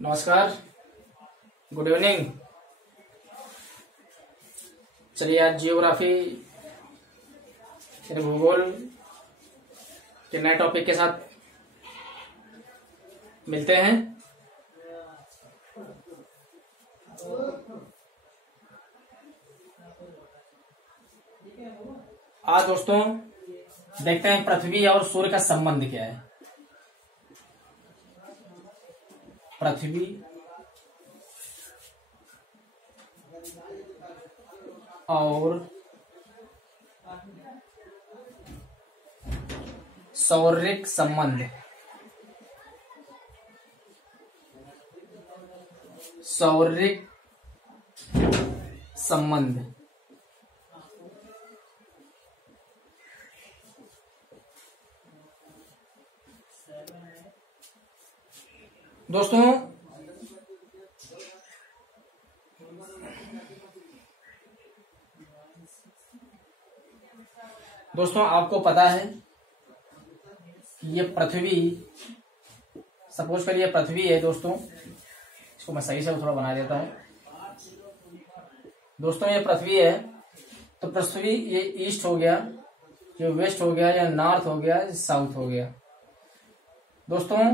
नमस्कार, good evening. चलिए आज जियोग्राफी यानी भूगोल के नए टॉपिक के साथ मिलते हैं। आज दोस्तों देखते हैं पृथ्वी और सूर्य का संबंध क्या है। पृथ्वी और सौरिक संबंध। सौरिक संबंध दोस्तों आपको पता है कि ये पृथ्वी, सपोज करिए पृथ्वी है दोस्तों। इसको मैं सही से थोड़ा बना देता हूं। दोस्तों ये पृथ्वी है, तो पृथ्वी ये ईस्ट हो गया, ये वेस्ट हो गया, या नॉर्थ हो गया, साउथ हो गया। दोस्तों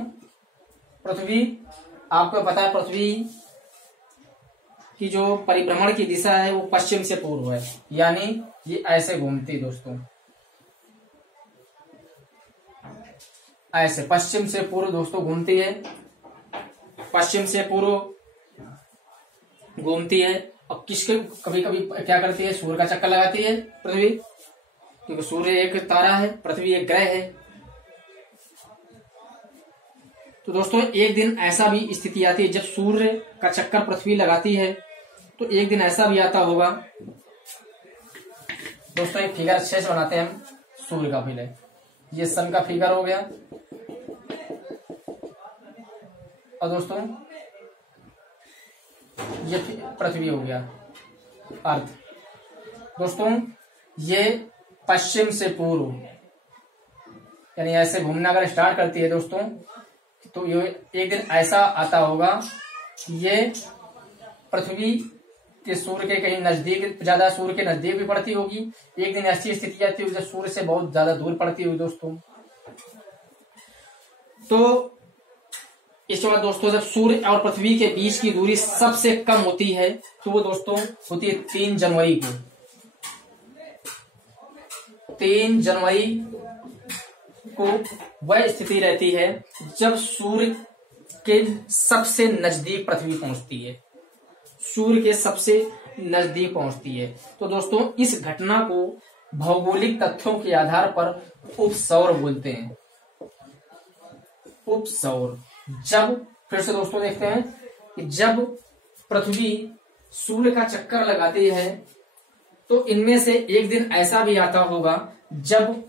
पृथ्वी, आपको पता है पृथ्वी की जो परिभ्रमण की दिशा है वो पश्चिम से पूर्व है, यानी ये ऐसे घूमती। दोस्तों ऐसे पश्चिम से पूर्व दोस्तों घूमती है, पश्चिम से पूर्व घूमती है। और किसके कभी कभी क्या करती है, सूर्य का चक्कर लगाती है पृथ्वी, क्योंकि सूर्य एक तारा है, पृथ्वी एक ग्रह है। तो दोस्तों एक दिन ऐसा भी स्थिति आती है जब सूर्य का चक्कर पृथ्वी लगाती है, तो एक दिन ऐसा भी आता होगा। दोस्तों एक फिगर अच्छे से बनाते हैं हम सूर्य का। पहले ये सन का फिगर हो गया, और दोस्तों ये पृथ्वी हो गया, अर्थ। दोस्तों ये पश्चिम से पूर्व यानी ऐसे घूमना अगर स्टार्ट करती है दोस्तों, तो ये एक दिन ऐसा आता होगा कि ये पृथ्वी के सूर्य के कहीं नजदीक, ज्यादा सूर्य के नजदीक भी पड़ती होगी। एक दिन ऐसी स्थिति आती होगी जब सूर्य से बहुत ज्यादा दूर पड़ती होगी दोस्तों। तो इसके बाद दोस्तों जब सूर्य और पृथ्वी के बीच की दूरी सबसे कम होती है, तो वो दोस्तों होती है 3 जनवरी को। 3 जनवरी को वह स्थिति रहती है जब सूर्य के सबसे नजदीक पृथ्वी पहुंचती है, सूर्य के सबसे नजदीक पहुंचती है। तो दोस्तों इस घटना को भौगोलिक तथ्यों के आधार पर उपसौर बोलते हैं। उपसौर। जब फिर से दोस्तों देखते हैं कि जब पृथ्वी सूर्य का चक्कर लगाती है, तो इनमें से एक दिन ऐसा भी आता होगा जब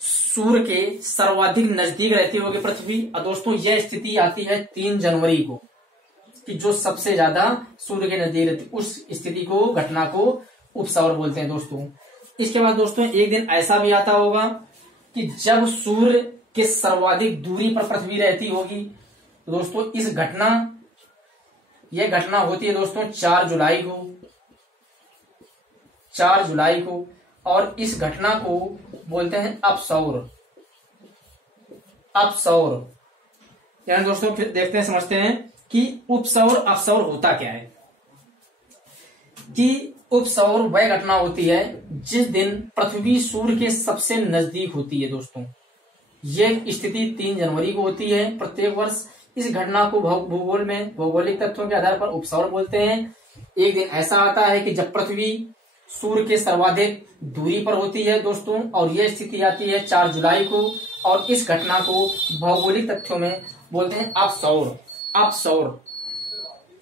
सूर्य के सर्वाधिक नजदीक रहती होगी पृथ्वी। और दोस्तों यह स्थिति आती है 3 जनवरी को, कि जो सबसे ज्यादा सूर्य के नजदीक रहती, उस स्थिति को, घटना को उपसौर बोलते हैं दोस्तों। इसके बाद दोस्तों एक दिन ऐसा भी आता होगा कि जब सूर्य के सर्वाधिक दूरी पर पृथ्वी रहती होगी। तो दोस्तों इस घटना, यह घटना होती है दोस्तों 4 जुलाई को। 4 जुलाई को, और इस घटना को बोलते हैं अपसौर। अपसौर यानी दोस्तों फिर देखते हैं, समझते हैं कि उपसौर अपसौर होता क्या है। कि उपसौर वह घटना होती है जिस दिन पृथ्वी सूर्य के सबसे नजदीक होती है। दोस्तों यह स्थिति 3 जनवरी को होती है प्रत्येक वर्ष। इस घटना को भूगोल में भौगोलिक तथ्यों के आधार पर उपसौर बोलते हैं। एक दिन ऐसा आता है कि जब पृथ्वी सूर्य के सर्वाधिक दूरी पर होती है दोस्तों, और यह स्थिति आती है 4 जुलाई को, और इस घटना को भौगोलिक तथ्यों में बोलते हैं अपसौर। अपसौर।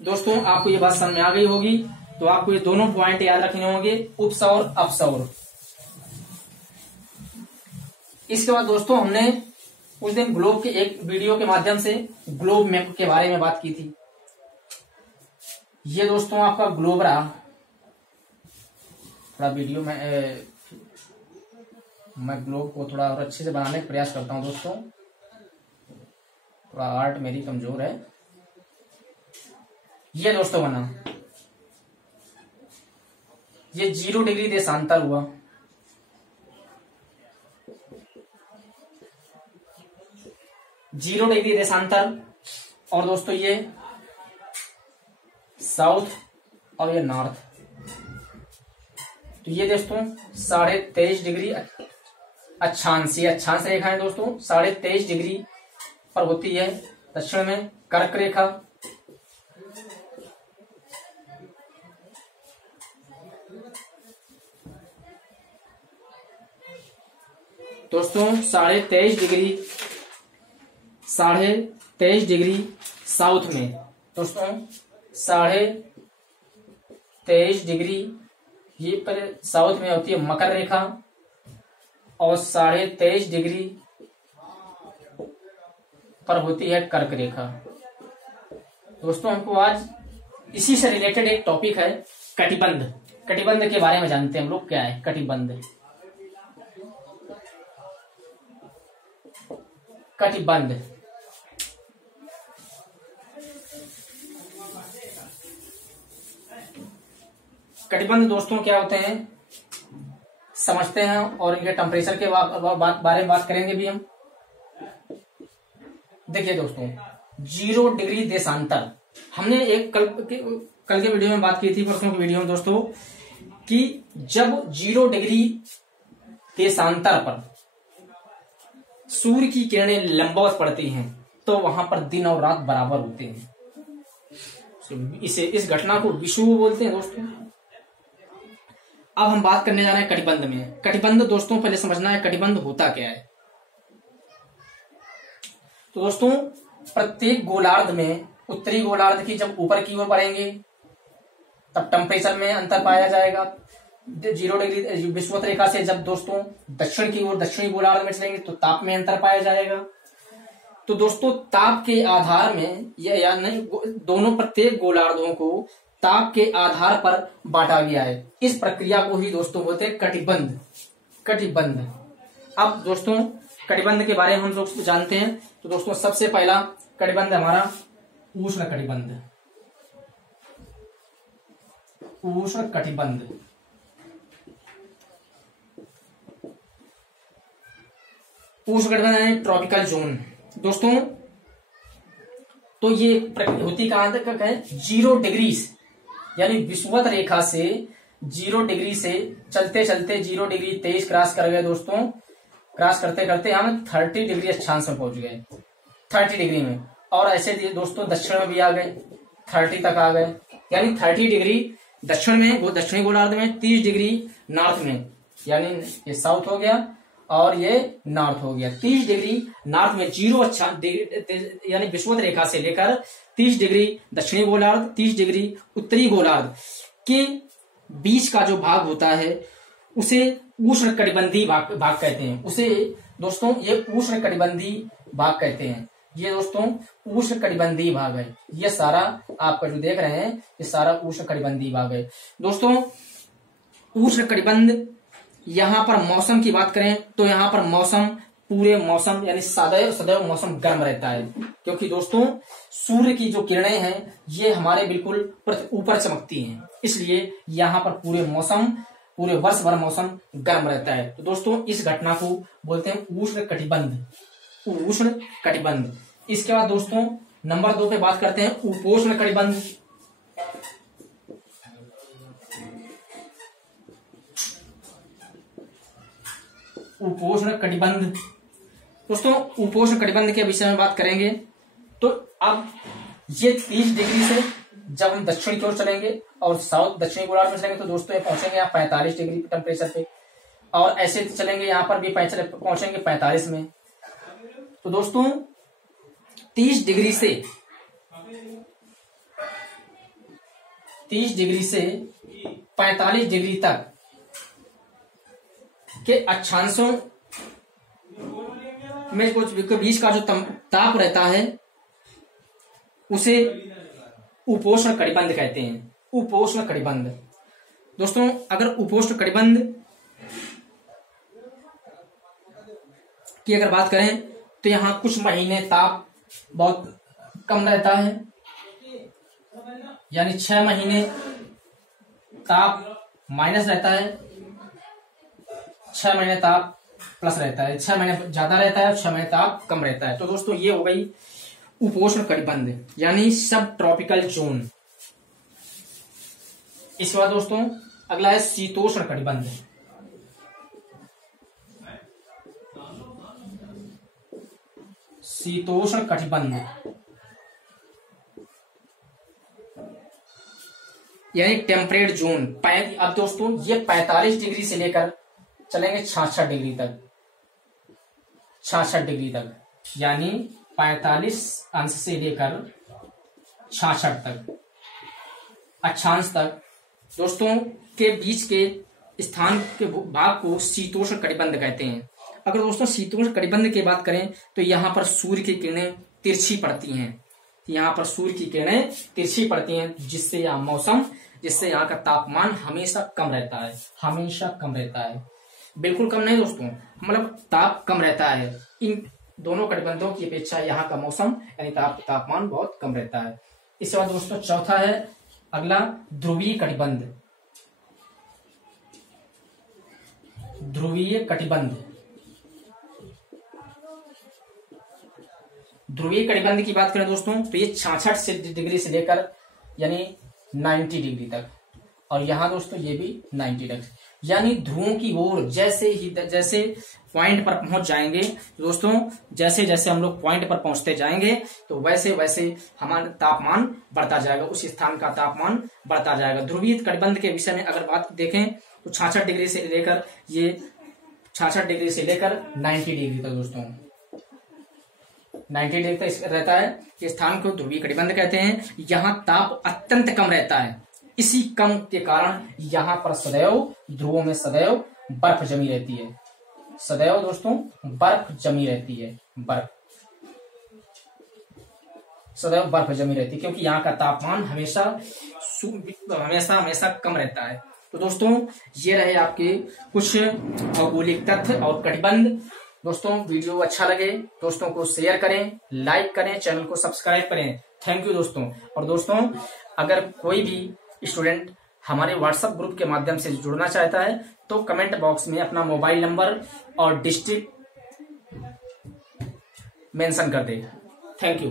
दोस्तों आपको ये बात समझ में आ गई होगी, तो आपको ये दोनों पॉइंट याद रखने होंगे, उपसौर अपसौर। इसके बाद दोस्तों हमने उस दिन ग्लोब के एक वीडियो के माध्यम से ग्लोब मैप के बारे में बात की थी। ये दोस्तों आपका ग्लोब रहा। थोड़ा वीडियो में मैं ग्लोब को थोड़ा और अच्छे से बनाने का प्रयास करता हूँ दोस्तों। थोड़ा आर्ट मेरी कमजोर है, ये दोस्तों बना, ये 0 डिग्री देशांतर हुआ, जीरो डिग्री देशांतर। और दोस्तों ये साउथ और ये नॉर्थ, तो ये दोस्तों 23.5 डिग्री अक्षांश, ये अक्षांश रेखा है दोस्तों, 23.5 डिग्री पर होती है। दक्षिण में कर्क रेखा, दोस्तों 23.5 डिग्री, 23.5 डिग्री साउथ में दोस्तों, 23.5 डिग्री ये पर साउथ में होती है मकर रेखा, और 23.5 डिग्री पर होती है कर्क रेखा। दोस्तों हमको आज इसी से रिलेटेड एक टॉपिक है कटिबंध। कटिबंध के बारे में जानते हैं हम लोग, क्या है कटिबंध। कटिबंध कटिबंध दोस्तों क्या होते हैं समझते हैं, और इनके टेम्परेचर के बारे में बात करेंगे भी हम। देखिए दोस्तों 0 डिग्री देशांतर, हमने एक कल के वीडियो में बात की थी, परसों की वीडियो में दोस्तों, कि जब 0 डिग्री देशांतर पर सूर्य की किरणें लंबवत पड़ती हैं तो वहां पर दिन और रात बराबर होते हैं। इस घटना को विषुव बोलते हैं दोस्तों। अब हम बात करने जा रहे हैं कटिबंध में। कटिबंध दोस्तों पहले समझना है कटिबंध होता क्या है। तो दोस्तों प्रत्येक गोलार्ध में, उत्तरी गोलार्ध की जब ऊपर की ओर बढ़ेंगे तब टेम्परेचर में अंतर पाया जाएगा। 0 डिग्री विषुवत रेखा से जब दोस्तों दक्षिण की ओर, दक्षिणी गोलार्ध में चलेंगे तो ताप में अंतर पाया जाएगा। तो दोस्तों ताप के आधार में या नहीं, दोनों प्रत्येक गोलार्धों को ताप के आधार पर बांटा गया है। इस प्रक्रिया को ही दोस्तों बोलते हैं कटिबंध। कटिबंध। अब दोस्तों कटिबंध के बारे में हम लोग जानते हैं। तो दोस्तों सबसे पहला कटिबंध हमारा उष्ण कटिबंध। उष्ण कटिबंध उष्ण कटिबंध यानी ट्रॉपिकल जोन। दोस्तों तो ये होती कहां तक है 0 डिग्री यानी विषुवत रेखा से 0 डिग्री से चलते चलते 0 डिग्री 23 क्रॉस कर गए दोस्तों। क्रॉस करते करते हम 30 डिग्री अक्षांश में पहुंच गए, 30 डिग्री में। और ऐसे दोस्तों दक्षिण में भी आ गए, 30 तक आ गए, यानी 30 डिग्री दक्षिण में, वो दक्षिणी गोलार्ध में, 30 डिग्री नॉर्थ में, यानी ये साउथ हो गया और ये नॉर्थ हो गया। 30 डिग्री नॉर्थ में 0 यानी विषुवत रेखा से लेकर 30 डिग्री दक्षिणी गोलार्ध, 30 डिग्री उत्तरी गोलार्ध के बीच का जो भाग होता है उसे उष्ण कटिबंधीय भाग कहते हैं। उसे दोस्तों ये उष्ण कटिबंधीय भाग कहते हैं। ये दोस्तों उष्ण कटिबंधीय भाग है। ये सारा आपका जो देख रहे हैं ये सारा उष्ण कटिबंधीय भाग है। दोस्तों उष्ण कटिबंध, यहाँ पर मौसम की बात करें तो यहाँ पर मौसम, पूरे मौसम यानी सदैव मौसम गर्म रहता है, क्योंकि दोस्तों सूर्य की जो किरणें हैं ये हमारे बिल्कुल ऊपर चमकती हैं, इसलिए यहाँ पर पूरे वर्ष भर मौसम गर्म रहता है। तो दोस्तों इस घटना को बोलते हैं उष्ण कटिबंध। उष्ण कटिबंध। इसके बाद दोस्तों नंबर 2 पे बात करते हैं उपोष्ण कटिबंध। उपोष्ण कटिबंध। दोस्तों उपोष्ण कटिबंध के विषय में बात करेंगे तो अब ये 30 डिग्री से जब हम दक्षिण की ओर चलेंगे और साउथ दक्षिणी गोलार्ध में चलेंगे तो दोस्तों ये पहुंचेंगे यहाँ 45 डिग्री टेम्परेचर पे, और ऐसे चलेंगे यहाँ पर भी पहुंचेंगे 45 में। तो दोस्तों 30 डिग्री से 45 डिग्री तक के अक्षांशों में कुछ बीच का जो ताप रहता है उसे उपोष्ण कटिबंध कहते हैं। उपोष्ण कटिबंध। दोस्तों अगर उपोष्ण कटिबंध की अगर बात करें तो यहाँ कुछ महीने ताप बहुत कम रहता है, यानी 6 महीने ताप माइनस रहता है, 6 महीने ताप प्लस रहता है, 6 महीने ज्यादा रहता है, 6 महीने ताप कम रहता है। तो दोस्तों ये हो गई उपोष्ण कटिबंध यानी सब ट्रॉपिकल जोन। इसके बाद दोस्तों अगला है शीतोष्ण कटिबंध। शीतोष्ण कटिबंध यानी टेम्परेट जोन। अब दोस्तों ये 45 डिग्री से लेकर चलेंगे 66 डिग्री तक, 66 डिग्री तक, यानी 45 अंश से लेकर 66 तक, अक्षांश तक दोस्तों के बीच के स्थान के भाग को शीतोष्ण कटिबंध कहते हैं। अगर दोस्तों शीतोष्ण कटिबंध की बात करें तो यहाँ पर सूर्य की किरणें तिरछी पड़ती हैं, यहाँ पर सूर्य की किरणें तिरछी पड़ती हैं, जिससे यहाँ का तापमान हमेशा कम रहता है, हमेशा कम रहता है, बिल्कुल कम नहीं दोस्तों, मतलब ताप कम रहता है। इन दोनों कटिबंधों की अपेक्षा यहाँ का मौसम यानी तापमान बहुत कम रहता है। इसके बाद दोस्तों चौथा है अगला ध्रुवीय कटिबंध। ध्रुवीय कटिबंध, ध्रुवीय कटिबंध की बात करें दोस्तों तो ये 66 डिग्री से लेकर यानी 90 डिग्री तक, और यहाँ दोस्तों ये भी 90 तक, यानी ध्रुवों की ओर जैसे पॉइंट पर पहुंच जाएंगे दोस्तों, जैसे जैसे हम लोग पॉइंट पर पहुंचते जाएंगे तो वैसे वैसे हमारा तापमान बढ़ता जाएगा, उस स्थान का तापमान बढ़ता जाएगा। ध्रुवीय कटिबंध के विषय में अगर बात देखें तो 66 डिग्री से लेकर 90 डिग्री तक दोस्तों, 90 डिग्री तक रहता है। इस स्थान को ध्रुवीय कटिबंध कहते हैं। यहाँ ताप अत्यंत कम रहता है, इसी कम के कारण यहाँ पर सदैव ध्रुवों में सदैव बर्फ जमी रहती है, सदैव दोस्तों बर्फ जमी रहती है, सदैव बर्फ जमी रहती है, क्योंकि यहाँ का तापमान हमेशा कम रहता है। तो दोस्तों ये रहे आपके कुछ भौगोलिक तथ्य और कटिबंध। दोस्तों वीडियो अच्छा लगे दोस्तों को शेयर करें, लाइक करें, चैनल को सब्सक्राइब करें। थैंक यू दोस्तों। और दोस्तों अगर कोई भी स्टूडेंट हमारे व्हाट्सएप ग्रुप के माध्यम से जुड़ना चाहता है तो कमेंट बॉक्स में अपना मोबाइल नंबर और डिस्ट्रिक्ट मेंशन कर दे। Thank you.